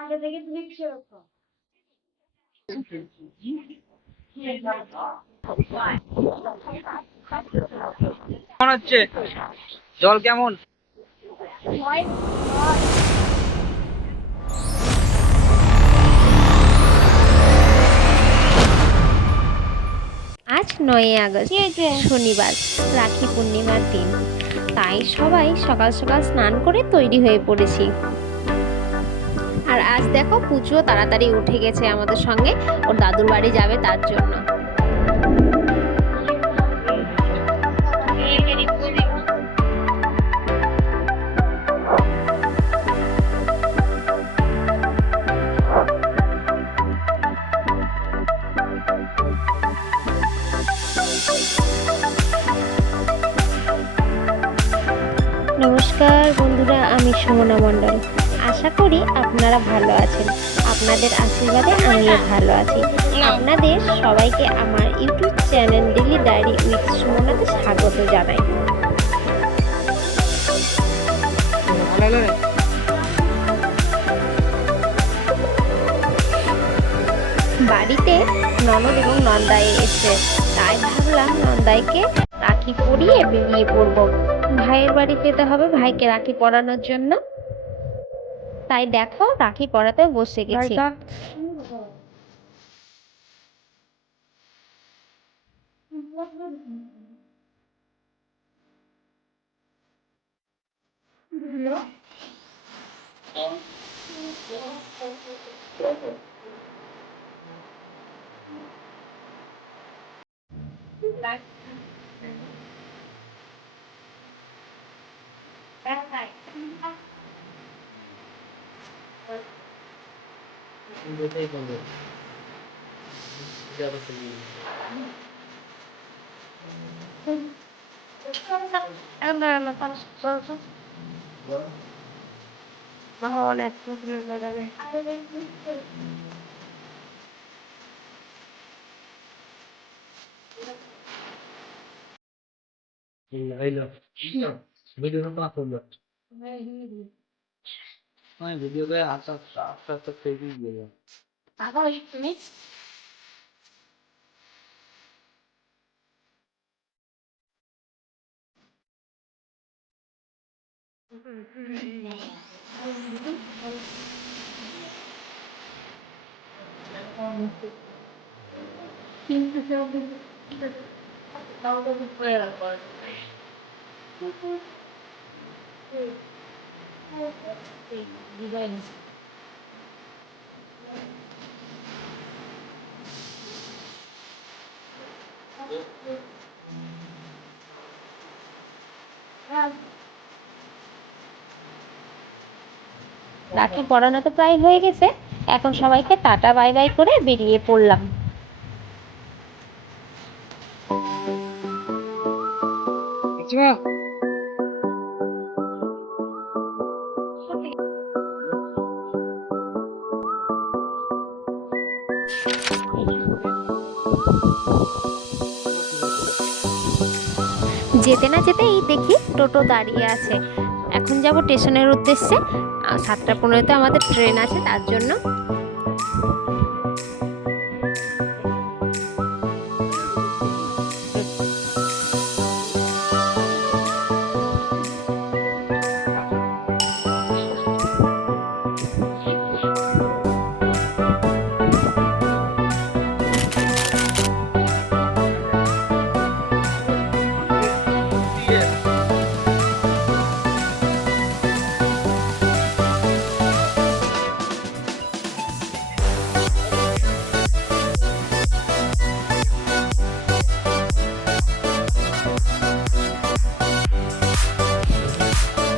আগে থেকে তুমি কিরকম কেমন হচ্ছে? জল কেমন? ভয় ভয় আজ ৯ই আগস্ট শনিবার, রাখি পূর্ণিমার দিন। তাই সবাই সকাল সকাল স্নান করে তৈরি হয়ে পড়েছি। আর আজ দেখো পুজো তাড়াতাড়ি উঠে গেছে আমাদের সঙ্গে, ওর দাদুর বাড়ি যাবে তার জন্য। নমস্কার বন্ধুরা, আমি সুমনা মণ্ডল। আশা করি আপনারা ভালো আছেন। আপনাদের আশীর্বাদে আমিও ভালো আছি। আপনাদের সবাইকে আমার YouTube channel daily diary with সুমনাতে স্বাগত জানাই। বাড়িতে ননদ এবং নন্দাই এসে, তাই ভাবলাম নন্দাইকে রাখি পরিয়ে বেরিয়ে পড়বো। ভাইয়ের বাড়ি যেতে হবে ভাইকে রাখি পরানোর জন্য। তাই দেখো রাখি পরাতেও বসে গেছি। ভিডিও করে আস্তে আস্তে আস্তে ফেসবুক দিয়ে রাখি পরানো তো প্রায় হয়ে গেছে, এখন সবাইকে টাটা বাই বাই করে বেরিয়ে পড়লাম। যেতে না যেতেই দেখি টোটো দাঁড়িয়ে আছে। এখন যাব স্টেশনের উদ্দেশ্যে। 7:15-তে আমাদের ট্রেন আছে, তার জন্য।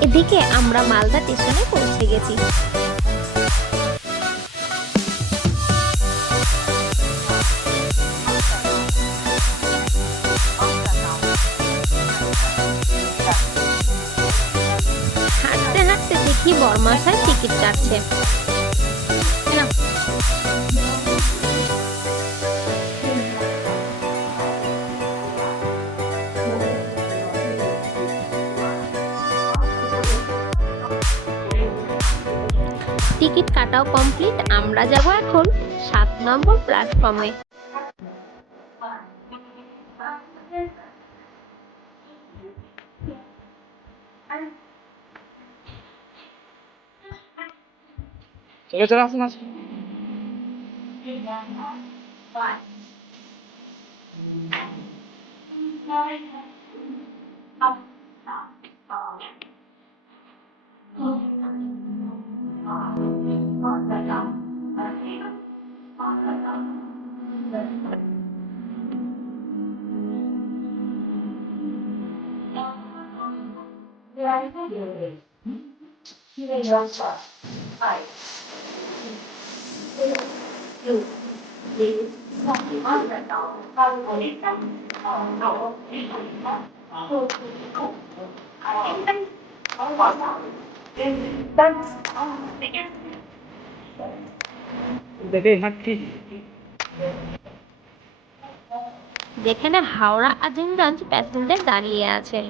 এদিকে আমরা মালদা স্টেশনে পৌঁছে গেছি। হাঁটতে হাঁটতে দেখি বরমাসায় টিকিট কাটছে। টিকিট কাটাও কমপ্লিট। আমরা যাব এখন 7 নম্বর প্ল্যাটফর্মে। চলো চলো, আসুন আসুন। দেখে হাঁটছি। যেখানে হাওড়া আজিমগঞ্জ প্যাসেঞ্জার দাঁড়িয়ে আছে।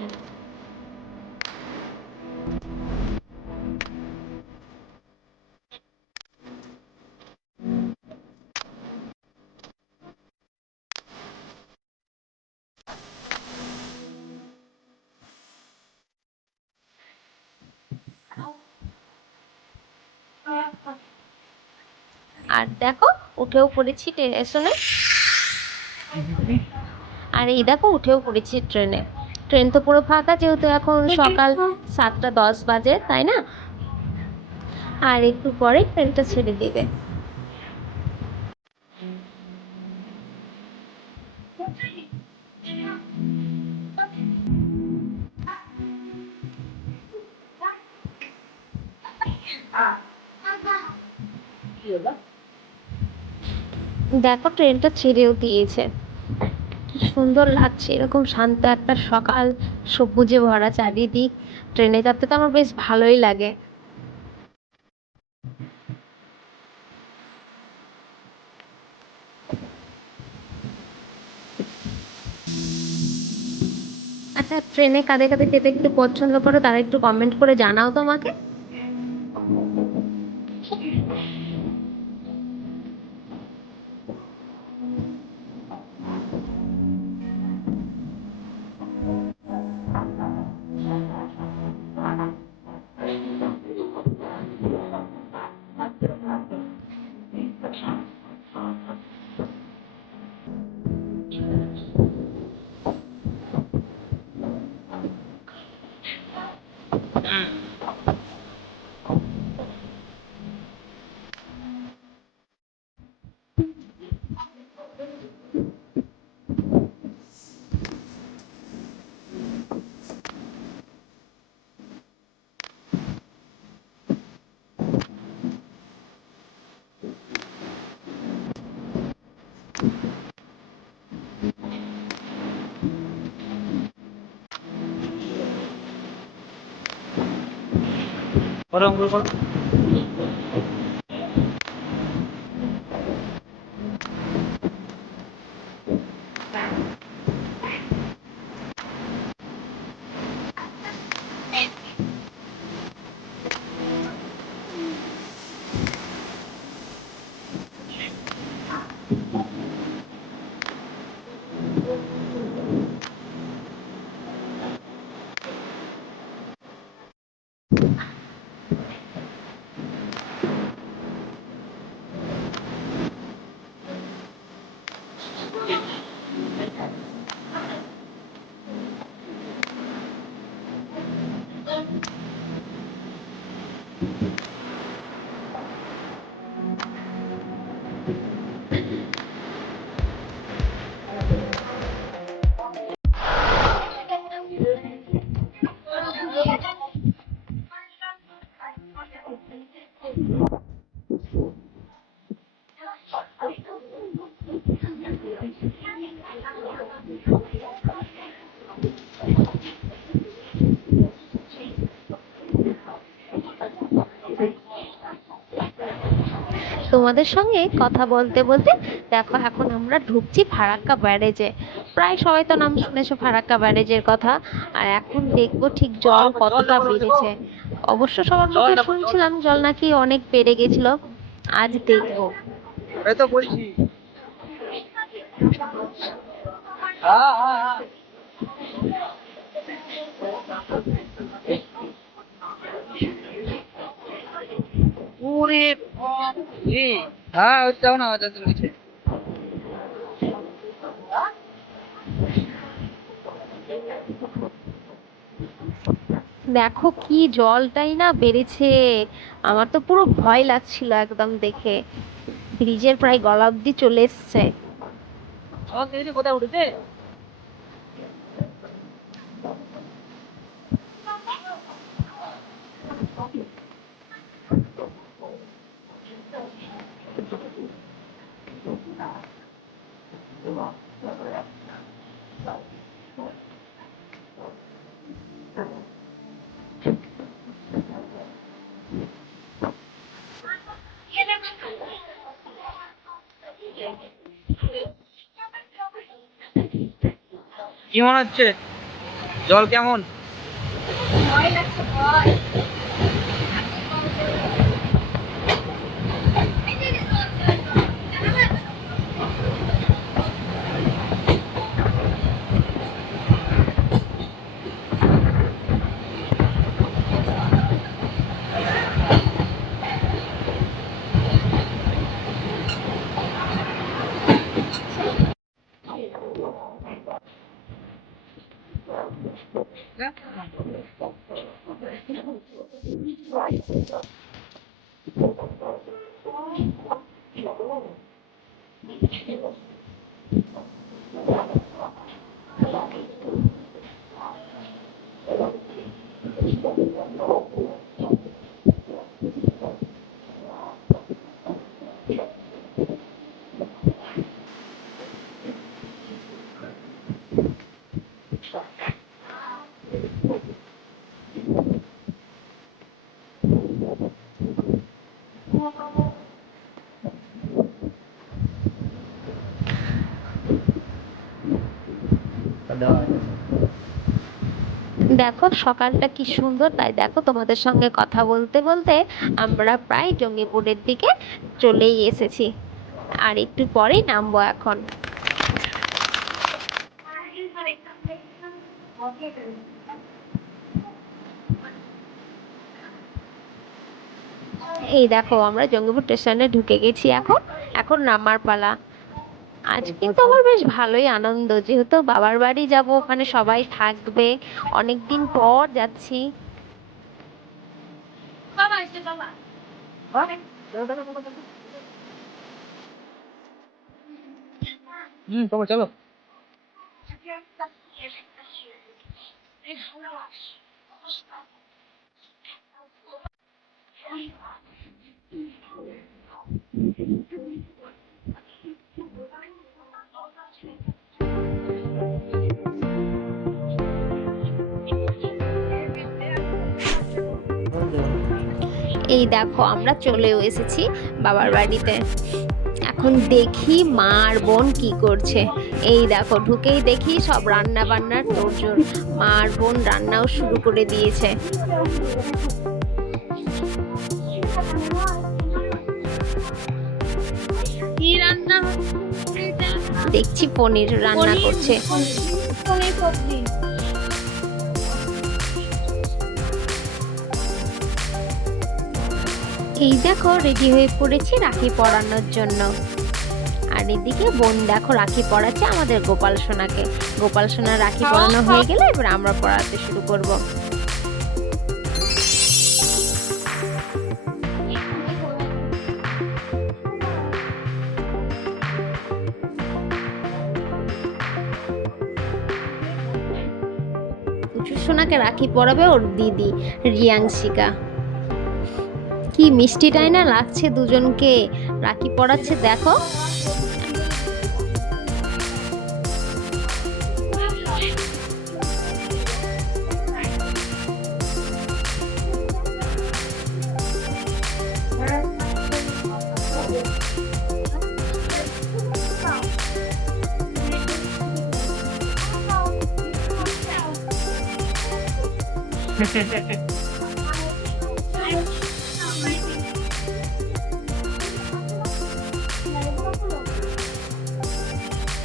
আর দেখো উঠেও পড়েছি স্টেশনে। আর এই দেখো উঠেও পড়েছি ট্রেনে। ট্রেন তো পুরো ফাঁকা, যেহেতু এখন সকাল 7টা 10 বাজে, তাই না? আর একটু পরে ট্রেনটা ছেড়ে দেবে। দেখো ট্রেনটা ছেড়েও দিয়েছে। কি সুন্দর লাগছে এরকম শান্ত একটা সকাল, সবুজে ভরা চারিদিক। ট্রেনে যাতে তো আমার বেশ ভালোই লাগে। আচ্ছা, ট্রেনে কাঁধে কাঁধে যেতে একটু পছন্দ করো, তারা একটু কমেন্ট করে জানাও তো আমাকে। করো অঙ্কুর করো। তোমাদের সঙ্গে কথা বলতে বলতে দেখো এখন আমরা ঢুকছি ফারাক্কা ব্যারেজে। প্রায় সবাই তো নাম শুনেছো ফারাক্কা ব্যারেজের কথা। আর এখন দেখবো ঠিক জল কতটা বেড়েছে। অবশ্য সবার মুখে শুনছিলাম জল নাকি অনেক বেড়ে গেছিল। আজ দেখবো। এই তো বলছি। হ্যাঁ হ্যাঁ হ্যাঁ। ওরে বাপরে। হ্যাঁ ওইটাও না ওটা চলছে। দেখো কি জলটাই না বেড়েছে, আমার তো পুরো ভয় লাগছিল একদম দেখে। ব্রিজের প্রায় গলা অব্দি চলে এসছে। আমার দিদি কোথায় উঠেছে? কি মনে হচ্ছে? জল কেমন? ভয় লাগছে ভয়। দেখো সকালটা কি সুন্দর, তাই দেখো তোমাদের সঙ্গে কথা বলতে বলতে আমরা প্রায় জঙ্গিপুরের দিকে চলেই এসেছি। আর একটু পরেই নামবো এখন। এই দেখো আমরা জঙ্গিপুর স্টেশনে ঢুকে গেছি। এখন এখন নামার পালা। আজ কিন্তু আমার বেশ ভালোই আনন্দ, যেহেতু বাবার বাড়ি যাব, ওখানে সবাই থাকবে, অনেকদিন পর যাচ্ছি। বাবা এসে বাবা। চলো চলো। এই দেখো আমরা চলেও এসেছি বাবার বাড়িতে। এখন দেখি মা আর বোন কি করছে। এই দেখো ঢুকেই দেখি সব রান্না বান্নার তোড়জোড়। মা আর বোন রান্নাও শুরু করে দিয়েছে। কি রান্না দেখছি পনির রান্না করছে। পনির সবজি। এই দেখো রেডি হয়ে পড়েছি রাখি পরানোর জন্য। আর এদিকে বোন দেখো রাখি পরাচ্ছে আমাদের গোপাল সোনাকে। গোপাল সোনা রাখি পরানো হয়ে গেলে এবার আমরা পরাতে শুরু করব। পুচু সোনাকে রাখি পরাবে ওর দিদি রিয়াংশিকা। কি মিষ্টিটাই না লাগছে দুজনকে, রাখি পরাচ্ছে দেখো।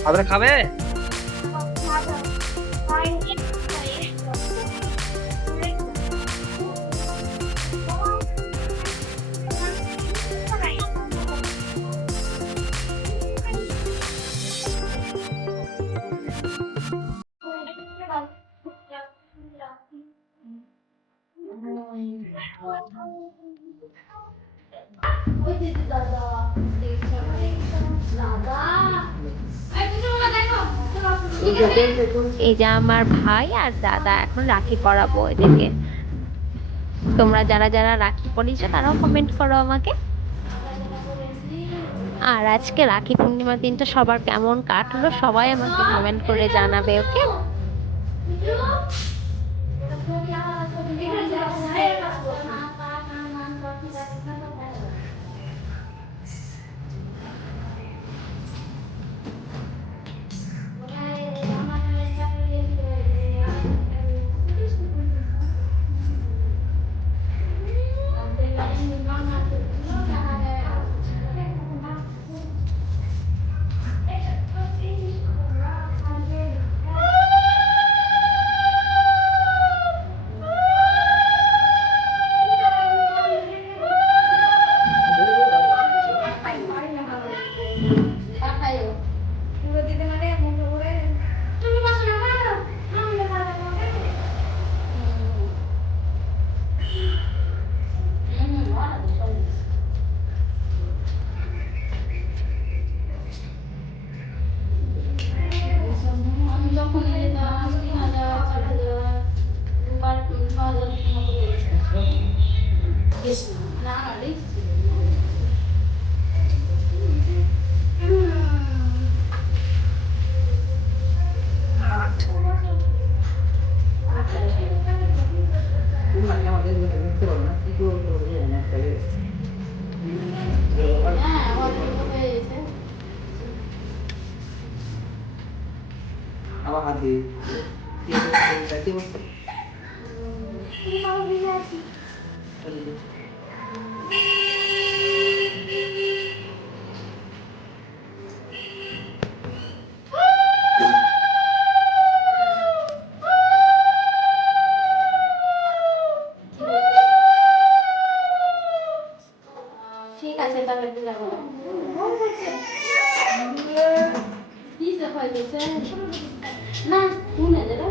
আপনারা খাবে? এই যে আমার ভাই আর দাদা এখন রাখি পরাবো এদেরকে। তোমরা যারা যারা রাখি পরিয়েছো তারাও কমেন্ট করো আমাকে। আর আজকে রাখি পূর্ণিমার দিনটা সবার কেমন কাটলো সবাই আমাকে কমেন্ট করে জানাবে, ওকে? আবার হাত দিয়ে ঠিক আছে তাহলে যাবো না শুনে যাবে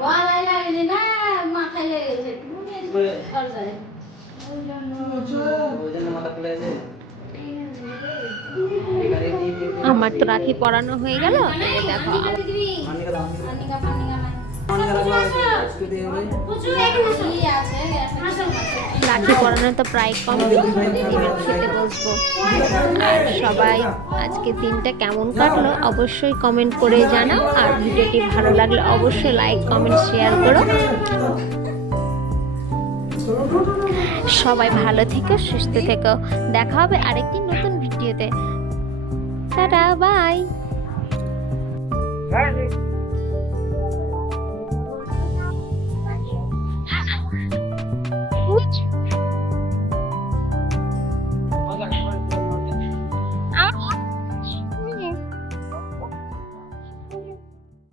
ওয়ালাই লাগেছে না মাথায় লেগেছে আর যায় আমার তো রাখি পরানো হয়ে গেল। এই দেখো রাখি পরানো তো প্রায় কমপ্লিট, এবার খেতে বসবো। আর সবাই আজকে দিনটা কেমন কাটলো অবশ্যই কমেন্ট করে জানাও। আর ভিডিওটি ভালো লাগলে অবশ্যই লাইক কমেন্ট শেয়ার করো। সবাই ভালো থেকো, সুস্থ থেকো। দেখা হবে আরেকটি নতুন ভিডিওতে। Tata, by.